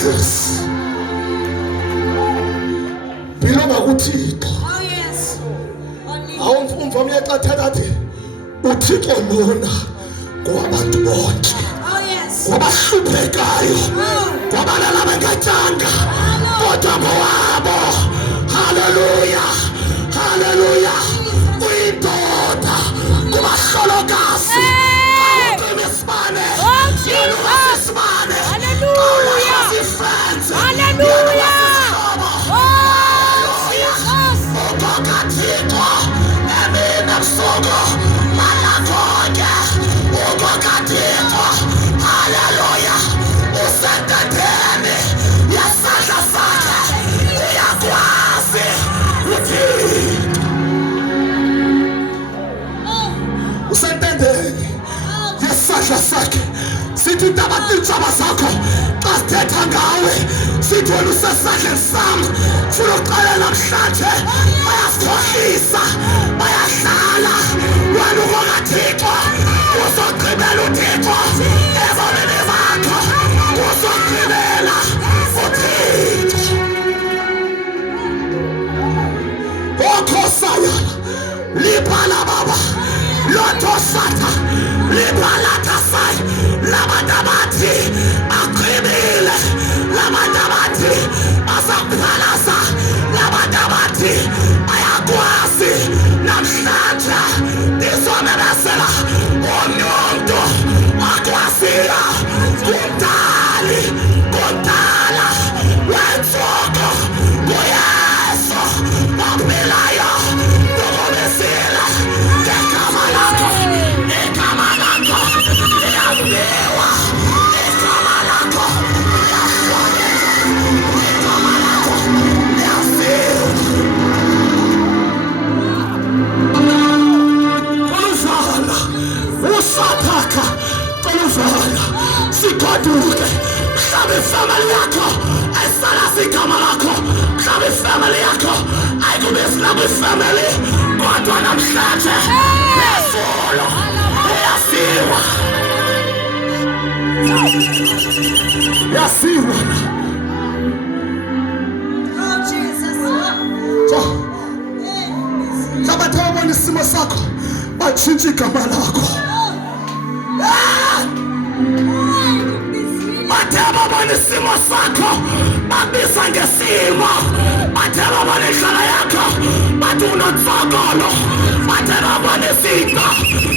success belonga kuThixo. Oh yes. Awumfumi yaxathelathi uThixo lona kwabantu bonke. Oh yes. Kwabahluphekayo, kwabalala bengatyanga, kodwa ngowabo. Hallelujah, hallelujah. Uyindoda kubahlolokazi. Awuqimesibane, yalukasisibane. Hallelujah, friends. Hallelujah. Ugokathixo, emini ebusuku, malakonke. Ugokathixo, hallelujah. Usentendeni yesandla sakhe, uyakwazi uThixo. Usentendeni yesandla sakhe. Sithi intabatitsaba zakho xa sithetha ngawe, sithi wena usesandleni sam. Funa uqala namhlanje, bayasikhohlisa, bayahlala. Wena ugokathixo, uzogqibela uThixo ebomini bakho, uzogqibela uThixo. Okhosayana libhala baba lothosata libhalata sai labantabathi aqhibile, labantabathi asaphalaza, labantabathi ayakwazi. Namhlanje izomemezela umuntu akwaziyo kumdali kudala wenzuko kuyesu okuphilayo nokumesile. Igama lakho liyabiwa, igama lakho liyahlonelwa, igama lakho liyaziwa. Koluzala usaphaka, koluzala sigoduke. Mhlawumbe ifamily yakho ayisalazi igama lakho, mhlawumbe ifamily yakho ayikubizela kwifamily, kodwa namhlanje nezolo uyaziwa. Yaziwa. Oh Jesus. So, sabathe wabona isimo sakho, batshintsha igama lakho. Bathe babona isimo sakho, babiza ngesimo. Bathe babona indlela yakho, bathi unotsokolo. Bathe babona izinto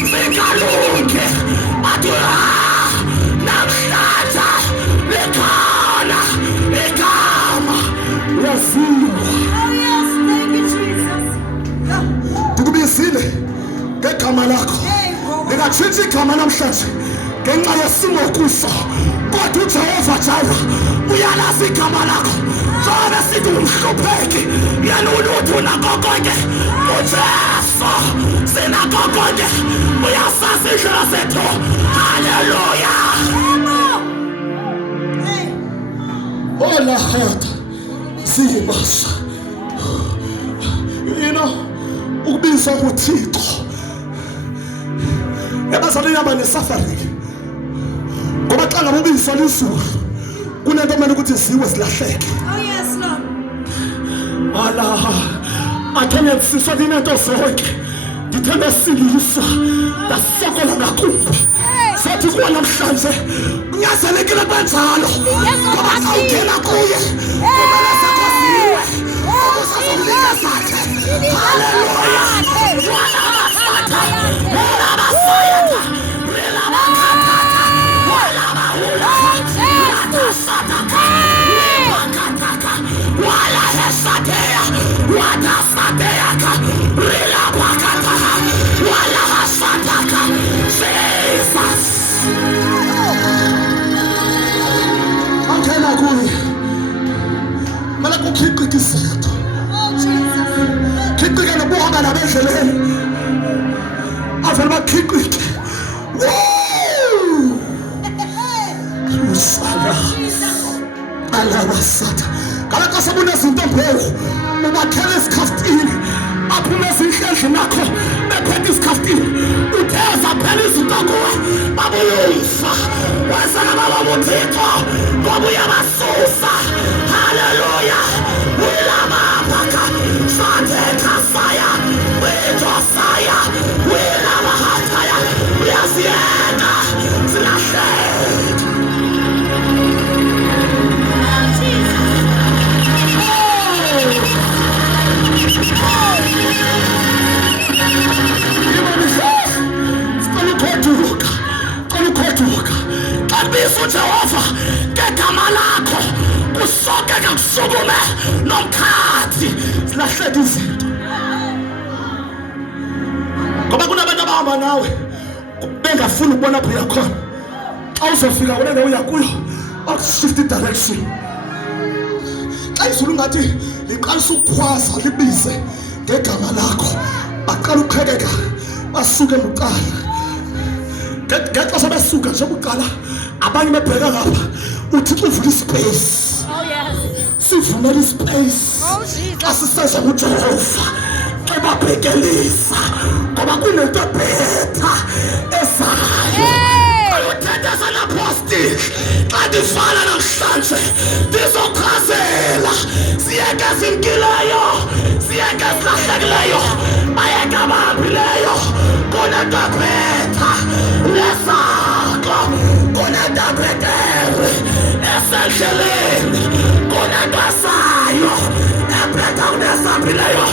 zingalungi, bathi namhlanje likhona igama. Yaziwa. Oh yes, thank you Jesus. Ndikubizile ngegama lakho. Lingatshintsha igama namhlanje ngenxa yesimo kuso, kodwa uJehova Jaya uyalazi igama lakho. Njengoba sithi umhlupheki, yena ulutho unakho konke. uJesu sinakho konke, uyasazi indlela zethu. Hallelujah. Ola hata sibasa. Ukubizwa kuThixo ebazalini yaba nesuffering, ngoba xa ngabe ubizwa lizulu kunento kumele ukuthi ziwe zilahleke. Oh yes, Lord. Ala athenge siswa dinento zonke, ngithemba silisa ndasokola ngakumbi. Sathi kuwa namhlanje kunyazelekile kwenjalo, ngoba xa ungena kuye kumele sakwaziwe ukuzazomlika zakhe. Hallelujah. Angena kuye mala kukhiqika izinto. Oh Jesus. Khiqika nobuhamba nabendleleni avele bakhiqike. Usala alabasatha kalaka sabuna izinto mphelo ubakhela esikhaftini aphume ezinhlendlini nakho bephethe isikhafutini utheza phela izinto kuwe babuyumfa wesana baba uThixo wabuya basusa haleluya wilababaka satekasaya wetosaya wilabahataya uyasiyena silahleka Bisu Jehova ngegama lakho usoke kakusukume nomkhathi silahleka izinto ngoba kunabantu abahamba nawe bengafuni ukubona lapho uyakhona xa uzofika wena nawe uyakuyo akushift direction xa izulu ngathi liqalisa ukukhwaza libize ngegama lakho baqala ukuqhekeka basuke ebuqala ngexesha sebesuka nje kuqala abanye bebheka ngapha uThixo uvula ispace sivumela ispace asiseza uJehova xa babhekelisa ngoba kunento ebhetha esayo ayothetha napostil xa ndifana namhlanje ndizochazela siyeke ezinkileyo siyeke ezilahlekileyo bayeke abahambhileyo kunento ebhetha nesakho kunento ebhetere esendleleni kunento esayo ebhetha kunesahambhileyo